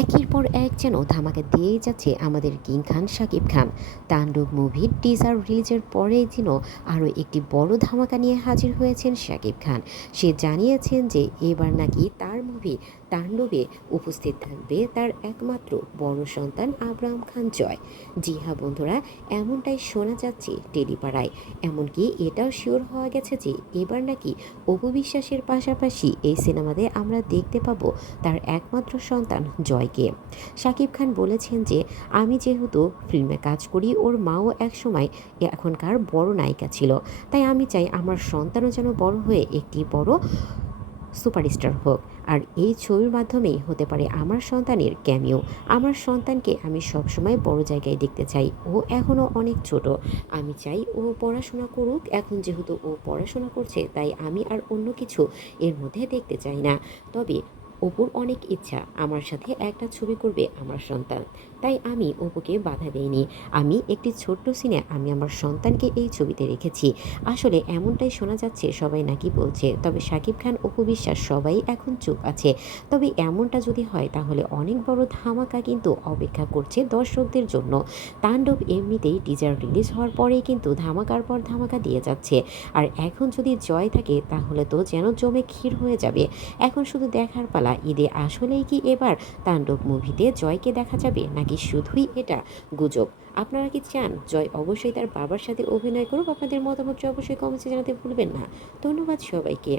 একের পর এক যেন ধামাকা দিয়েই যাচ্ছে আমাদের কিং খান শাকিব খান। তাণ্ডব মুভির টিজার রিলিজের পরেই যেন আরও একটি বড় ধামাকা নিয়ে হাজির হয়েছেন শাকিব খান। সে জানিয়েছেন যে এবার নাকি তার মুভি তাণ্ডবে উপস্থিত থাকবে তার একমাত্র বড় সন্তান আব্রাহাম খান জয়। জি হ্যাঁ বন্ধুরা, এমনটাই শোনা যাচ্ছে টেলিপাড়ায়। এমনকি এটাও শিওর হওয়া গেছে যে এবার নাকি অপু বিশ্বাসের পাশাপাশি এই সিনেমাতে আমরা দেখতে পাবো তার একমাত্র সন্তান জয়কে। শাকিব খান বলেছেন যে আমি যেহেতু ফিল্মে কাজ করি, ওর মাও একসময় এখনকার বড় নায়িকা ছিল, তাই আমি চাই আমার সন্তানও যেন বড় হয়ে একটি বড় সুপারস্টার হোক। আর এই ছবির মাধ্যমেই হতে পারে আমার সন্তানের ক্যামিও। আমার সন্তানকে আমি সবসময় বড় জায়গায় দেখতে চাই। ও এখনও অনেক ছোট, আমি চাই ও পড়াশোনা করুক। এখন যেহেতু ও পড়াশোনা করছে, তাই আমি আর অন্য কিছু এর মধ্যে দেখতে চাই না। তবে অপুর অনেক ইচ্ছা আমার সাথে একটা ছবি করবে আমার সন্তান, তাই আমি অপুকে বাধা দেইনি। আমি একটি ছোট্ট সিনে আমি আমার সন্তানকে এই ছবিতে রেখেছি। আসলে এমনটাই শোনা যাচ্ছে, সবাই নাকি বলছে। তবে শাকিব খান, অপু বিশ্বাস সবাই এখন চুপ আছে। তবে এমনটা যদি হয় তাহলে অনেক বড় ধামাকা কিন্তু অপেক্ষা করছে দর্শকদের জন্য। তাণ্ডব এমনিতেই টিজার রিলিজ হওয়ার পরেই কিন্তু ধামাকার পর ধামাকা দিয়ে যাচ্ছে। আর এখন যদি জয় থাকে তাহলে তো যেন জমে ক্ষীর হয়ে যাবে। এখন শুধু দেখার পালা, ঈদে আসলেই কি এবার তাণ্ডব মুভিতে জয়কে দেখা যাবে, নাকি শুধুই এটা গুজব? আপনারা কি চান জয় অবশ্যই তার বাবার সাথে অভিনয় করুক? আপনাদের মতামতটি অবশ্যই কমেন্টে জানাতে ভুলবেন না। ধন্যবাদ সবাইকে।